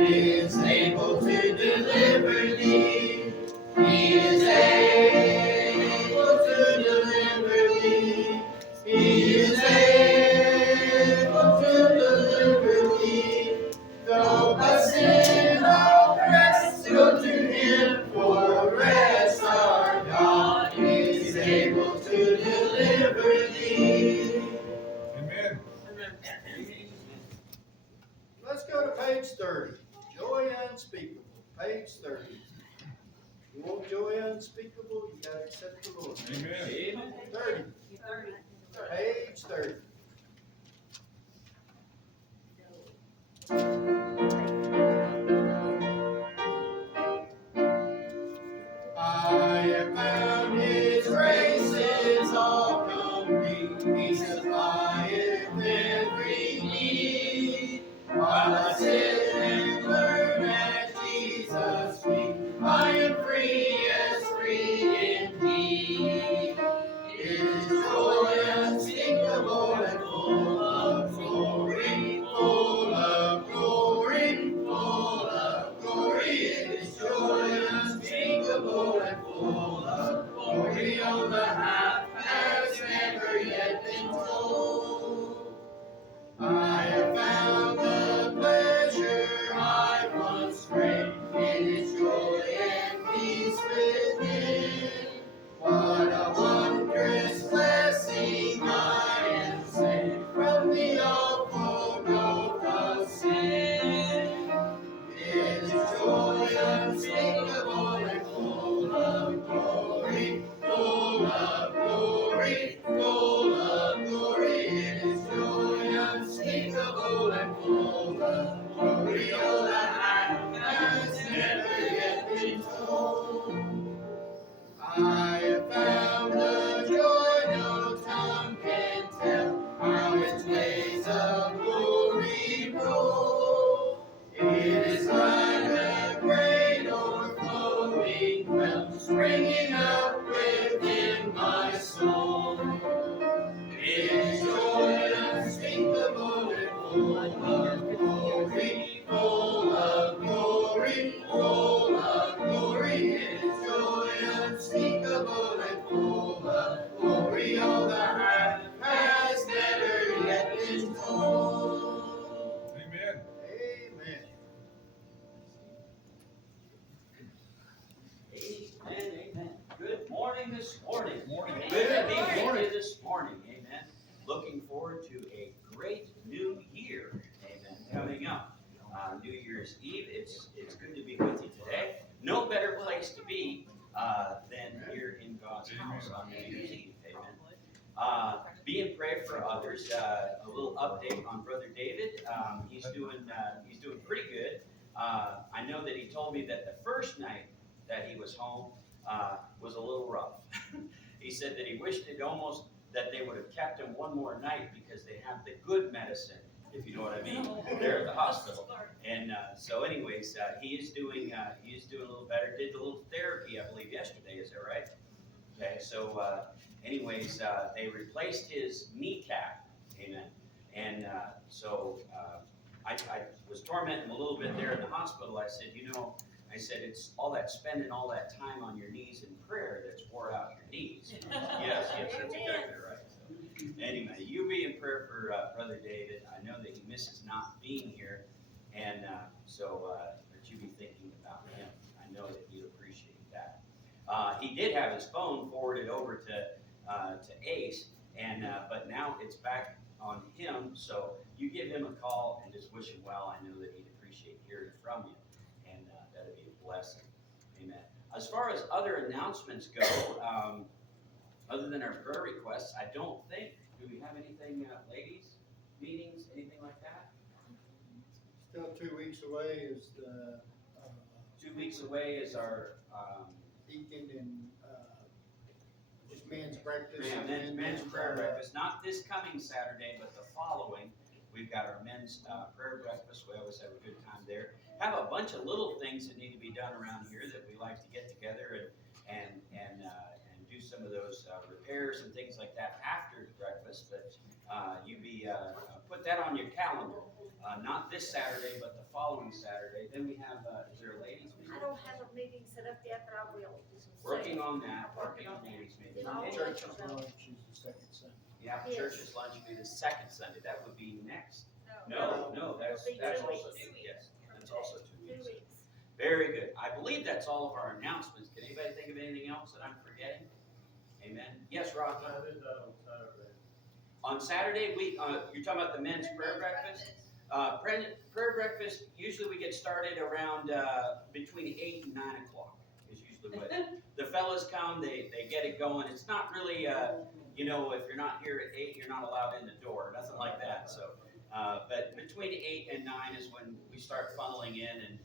is able to deliver thee. He is able to deliver thee. He is able to deliver thee. Though by sin oppressed, go to him for rest. Our God is able to deliver thee. Amen. Let's go to page 30. Joy unspeakable. Page 30. You want joy unspeakable, you gotta accept the Lord. Amen. 30. Page 30. I have found his grace is all complete. He supplieth every need. While I sit and learn at Jesus' feet, I am free as free indeed. It is joy unspeakable and full of glory, full of glory, full of glory. It is joy unspeakable and full of glory. On the half has never yet been told. I have found the pleasure I once craved. It is joy and peace within. What a wondrous blessing I am saved from the awful gulf of sin. It is joy unspeakable and full of glory, full of glory, full of glory. It is joy unspeakable and full of glory. Oh, the half has never yet been told. I have found the joy no tongue can tell, how its waves of glory roll. It is like a great overflowing well, springing up within my soul. It is joy unspeakable and full of glory, full of glory, full of glory. It is joy unspeakable and full of glory. All the heart has never yet been told. Amen. Amen. Amen, amen. Good morning this morning. Morning. Good to be with you this morning. Amen. Looking forward to a great new year. Amen. Coming up. New Year's Eve. It's good to be with you today. No better place to be than here in God's house on New Year's Eve. Amen. Be in prayer for others. A little update on Brother David. He's doing pretty good. I know that he told me that the first night that he was home was a little rough. He said that he wished that they would have kept him one more night because they have the good medicine, if you know what I mean, there at the hospital. And so, anyways, he is doing a little better. Did a little therapy, I believe, yesterday. Is that right? Okay. So, anyways, they replaced his kneecap. Amen. And I was tormenting him a little bit there in the hospital. I said, it's all that spending all that time on your knees in prayer that's wore out your knees. Yes, that's exactly right. So, anyway, you be in prayer for Brother David. I know that he misses not being here, and that you be thinking about him. I know that he'd appreciate that. He did have his phone forwarded over to Ace, and but now it's back on him. So you give him a call and just wish him well. I know that he'd appreciate hearing from you. That'd be a blessing. Amen. As far as other announcements go, other than our prayer requests, I don't think, do we have anything, ladies, meetings, anything like that? Still 2 weeks away is the 2 weeks away is our deacon and just men's breakfast. men's prayer breakfast. Not this coming Saturday, but the following. We've got our men's prayer breakfast. We always have a good time there. Have a bunch of little things that need to be done around here that we like to get together and do some of those repairs and things like that after breakfast. But put that on your calendar. not this Saturday, but the following Saturday. Then we have, is there a ladies' meeting? I don't have a meeting set up yet, but I will. Working on that, working on ladies' meeting. I'll Okay. let Church you is know. lunch is the second Sunday. Yeah, Yes. church's lunch will be the second Sunday. That would be next. No. No, that's It'll be 2 also, weeks. yes, that's also 2 2 weeks. weeks. Very good. I believe that's all of our announcements. Can anybody think of anything else that I'm forgetting? Amen. Yes, Rocky? I did that on Saturday. On Saturday, you're talking about the men's prayer breakfast? Prayer breakfast, usually we get started around, between 8 and 9 o'clock is usually what. The fellas come, they get it going. It's not really, if you're not here at 8, you're not allowed in the door, nothing like that, so. But between 8 and 9 is when we start funneling in and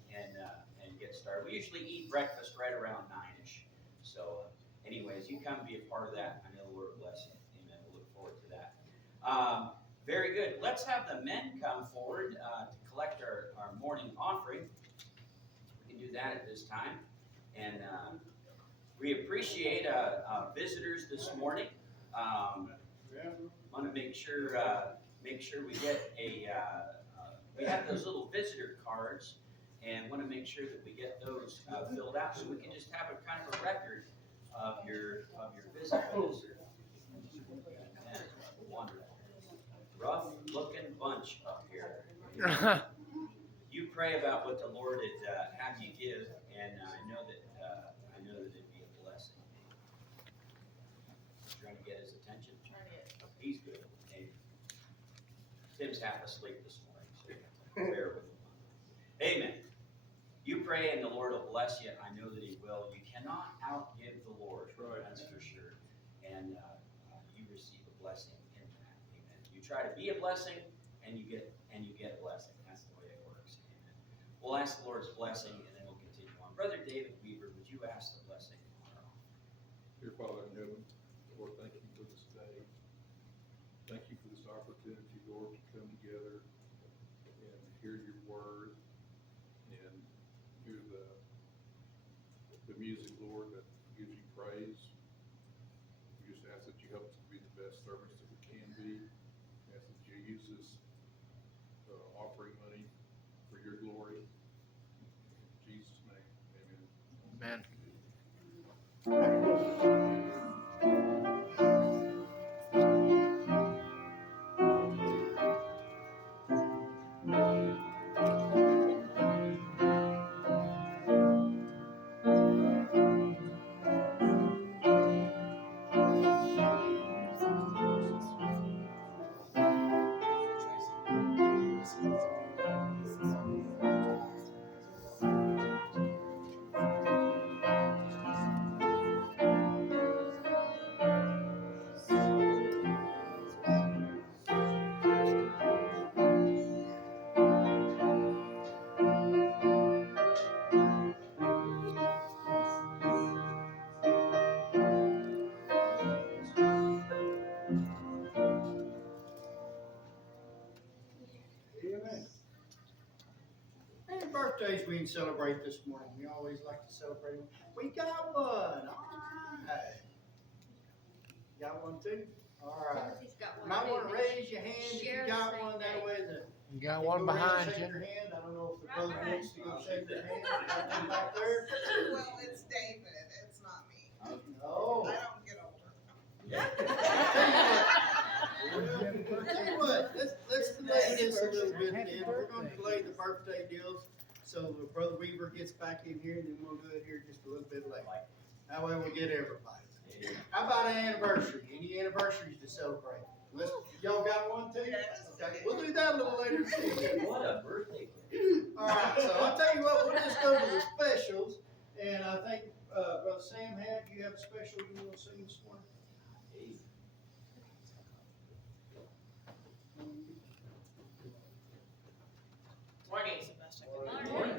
get started. We usually eat breakfast right around 9-ish. So anyways, you come be a part of that. I know the Lord will bless you. Amen. We'll look forward to that. Very good. Let's have the men come forward to collect our morning offering. We can do that at this time. And we appreciate visitors this morning. Want to make sure we get we have those little visitor cards, and want to make sure that we get those filled out, so we can just have a kind of a record of your visit. Yeah, wonderful. Rough looking bunch up here. You pray about what the Lord had have you give, and I know that it'd be a blessing. Trying to get his attention. He's good. And Tim's half asleep this morning, so bear with him. Amen. You pray and the Lord will bless you. I know that He will. You cannot outgive the Lord. Right. That's for sure. And you receive a blessing in that. Amen. You try to be a blessing, and you get a blessing. That's the way it works. Amen. We'll ask the Lord's blessing, and then we'll continue on. Brother David Weaver, would you ask the blessing? Dear Father in heaven, Lord, thank you for this day. Thank you for this opportunity, Lord, to come together and hear your word and hear the music, Lord, that gives you praise. We just ask that you help us to be the best servants that we can be. We ask that you use this offering money for your glory. In Jesus' name, amen. Amen. Any birthdays we can celebrate this morning? We always like to celebrate them. We got one. All right. Got one too? All right. Timothy's got one. Might want to too. raise your hand if Share you the got same one. That day. way the You got you one go around and behind shake you. your hand. I don't know if the Right brother behind. wants to go shake your hand. Got one back there? Well, it's David, it's not me. Oh. I don't get older. Well, tell you what, let's delay this a little bit then. We're gonna delay the birthday deals, so Brother Weaver gets back in here, and then we'll do it here just a little bit later. That way we'll get everybody. How about an anniversary? Any anniversaries to celebrate? Y'all got one too? Yes. Okay, we'll do that a little later too. What a birthday. Alright, so I'll tell you what, we'll just go to the specials, and I think, Brother Sam, you have a special you wanna sing this morning? Morning. Morning.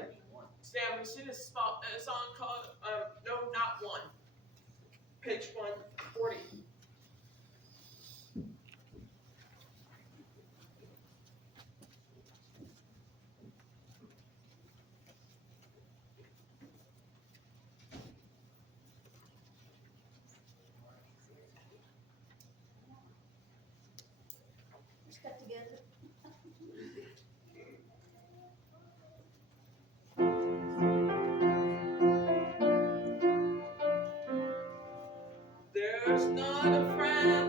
Sam, we sing a song called, No, Not One. Page 140. Just got together. There's not a friend